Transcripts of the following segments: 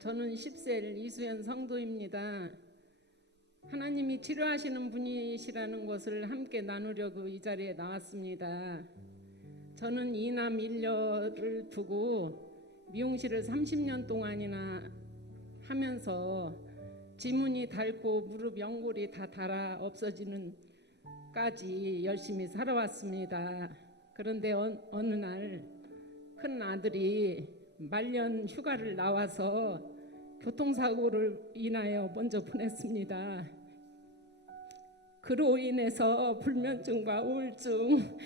저는 10셀 이수연 성도입니다. 하나님이 치료하시는 분이시라는 것을 함께 나누려고 이 자리에 나왔습니다. 저는 이남 일녀를 두고 미용실을 30년 동안이나 하면서 지문이 닳고 무릎 연골이 다 닳아 없어지는 까지 열심히 살아왔습니다. 그런데 어느 날 큰 아들이 말년 휴가를 나와서 교통사고를 인하여 먼저 보냈습니다. 그로 인해서 불면증과 우울증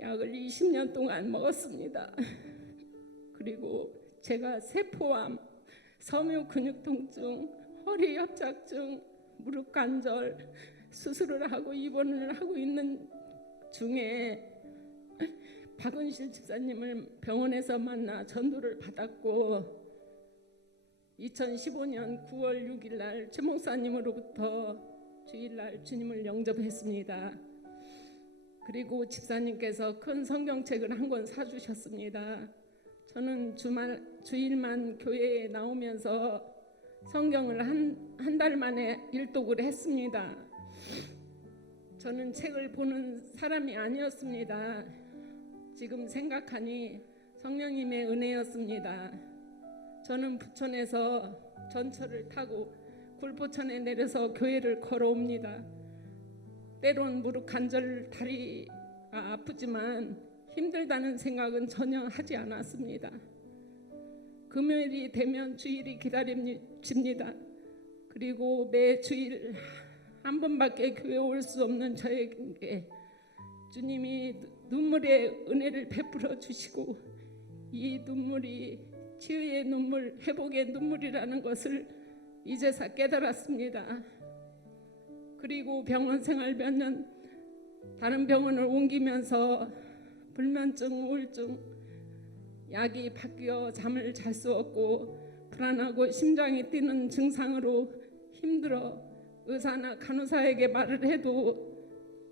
약을 20년 동안 먹었습니다. 그리고 제가 세포암, 섬유근육통증, 허리협착증, 무릎관절 수술을 하고 입원을 하고 있는 중에 박은실 집사님을 병원에서 만나 전도를 받았고 2015년 9월 6일 날 최 목사님으로부터 주일날 주님을 영접했습니다. 그리고 집사님께서 큰 성경책을 한 권 사주셨습니다. 저는 주일만 교회에 나오면서 성경을 한 달 만에 일독을 했습니다. 저는 책을 보는 사람이 아니었습니다. 지금 생각하니 성령님의 은혜였습니다. 저는 부천에서 전철을 타고 굴포천에 내려서 교회를 걸어옵니다. 때론 무릎 관절 다리가 아프지만 힘들다는 생각은 전혀 하지 않았습니다. 금요일이 되면 주일이 기다립니다. 그리고 매 주일 한 번밖에 교회 올 수 없는 저에게 주님이 눈물의 은혜를 베풀어 주시고 이 눈물이 치유의 눈물, 회복의 눈물이라는 것을 이제서 깨달았습니다. 그리고 병원 생활 몇 년 다른 병원을 옮기면서 불면증, 우울증 약이 바뀌어 잠을 잘 수 없고 불안하고 심장이 뛰는 증상으로 힘들어 의사나 간호사에게 말을 해도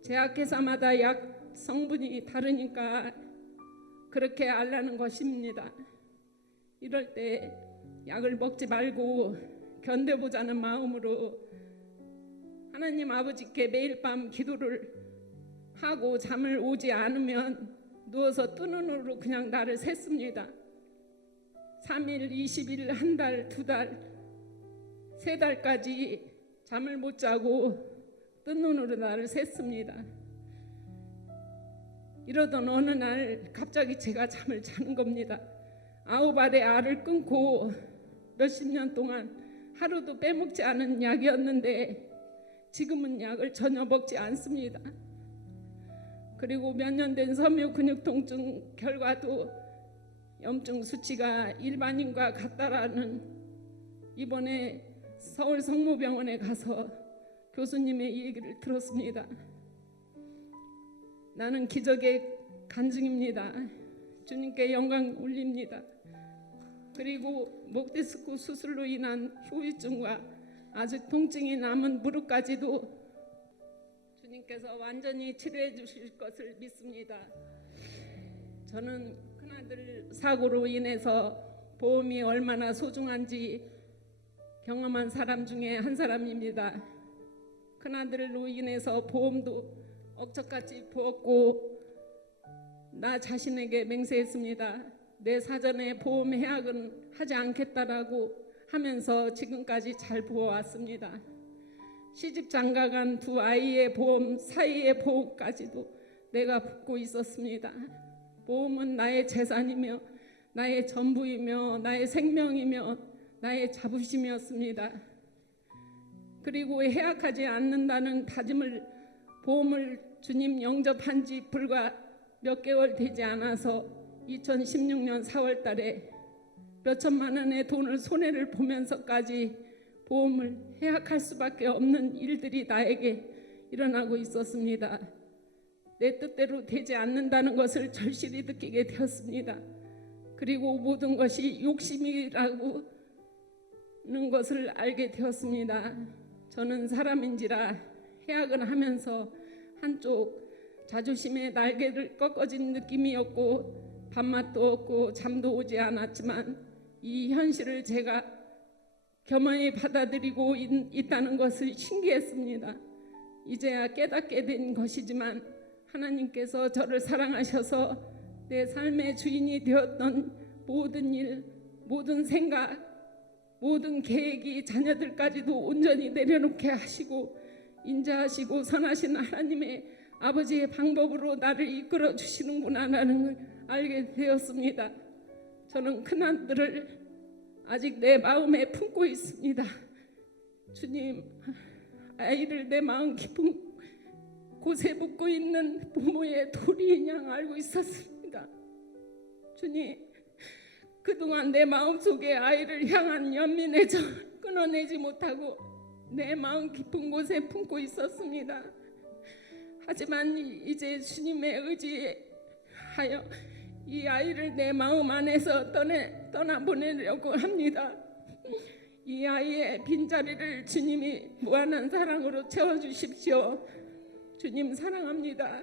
제약회사마다 약 성분이 다르니까 그렇게 알라는 것입니다. 이럴 때 약을 먹지 말고 견뎌보자는 마음으로 하나님 아버지께 매일 밤 기도를 하고 잠을 오지 않으면 누워서 뜨는 눈으로 그냥 나를 샜습니다. 3일, 20일, 한 달, 2달, 3달까지 잠을 못 자고 뜬 눈으로 나를 샜습니다. 이러던 어느 날 갑자기 제가 잠을 자는 겁니다. 9알의 알을 끊고 몇십 년 동안 하루도 빼먹지 않은 약이었는데 지금은 약을 전혀 먹지 않습니다. 그리고 몇 년 된 섬유근육통증 결과도 염증 수치가 일반인과 같다라는 이번에 서울 성모병원에 가서 교수님의 얘기를 들었습니다. 나는 기적의 간증입니다. 주님께 영광 올립니다. 그리고 목디스크 수술로 인한 후유증과 아직 통증이 남은 무릎까지도 주님께서 완전히 치료해 주실 것을 믿습니다. 저는 큰아들 사고로 인해서 보험이 얼마나 소중한지 경험한 사람 중에 한 사람입니다. 큰아들로 인해서 보험도 억척같이 부었고 나 자신에게 맹세했습니다. 내 사전에 보험 해약은 하지 않겠다라고 하면서 지금까지 잘 부어왔습니다. 시집 장가간 2 아이의 보험 사이의 보험까지도 내가 붓고 있었습니다. 보험은 나의 재산이며 나의 전부이며 나의 생명이며 나의 자부심이었습니다. 그리고 해약하지 않는다는 다짐을 보험을 주님 영접한 지 불과 몇 개월 되지 않아서 2016년 4월 달에 몇 천만 원의 돈을 손해를 보면서까지 보험을 해약할 수밖에 없는 일들이 나에게 일어나고 있었습니다. 내 뜻대로 되지 않는다는 것을 절실히 느끼게 되었습니다. 그리고 모든 것이 욕심이라는 것을 알게 되었습니다. 저는 사람인지라 해약을 하면서 한쪽 자존심의 날개를 꺾어진 느낌이었고 밥맛도 없고 잠도 오지 않았지만 이 현실을 제가 겸허히 받아들이고 있다는 것을 신기했습니다. 이제야 깨닫게 된 것이지만 하나님께서 저를 사랑하셔서 내 삶의 주인이 되었던 모든 일, 모든 생각, 모든 계획이 자녀들까지도 온전히 내려놓게 하시고 인자하시고 선하신 하나님의 아버지의 방법으로 나를 이끌어 주시는구나라는 걸 알게 되었습니다. 저는 큰아들을 아직 내 마음에 품고 있습니다. 주님, 아이를 내 마음 깊은 곳에 묻고 있는 부모의 도리인 양 알고 있었습니다. 주님, 그동안 내 마음속에 아이를 향한 연민의 정을 끊어내지 못하고 내 마음 깊은 곳에 품고 있었습니다. 하지만 이제 주님의 의지하여 이 아이를 내 마음 안에서 떠나보내려고 합니다. 이 아이의 빈자리를 주님이 무한한 사랑으로 채워주십시오. 주님 사랑합니다.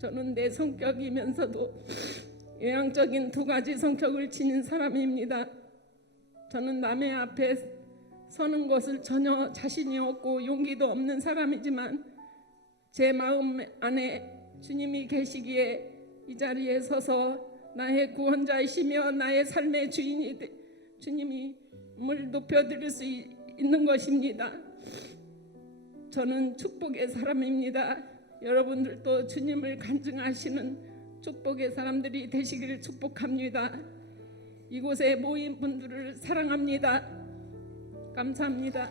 저는 내 성격이면서도 외향적인 두 가지 성격을 지닌 사람입니다. 저는 남의 앞에 서는 것을 전혀 자신이 없고 용기도 없는 사람이지만 제 마음 안에 주님이 계시기에 이 자리에 서서 나의 구원자이시며 나의 삶의 주인이 주님을 높여드릴 수 있는 것입니다. 저는 축복의 사람입니다. 여러분들도 주님을 간증하시는 축복의 사람들이 되시기를 축복합니다. 이곳에 모인 분들을 사랑합니다. 감사합니다.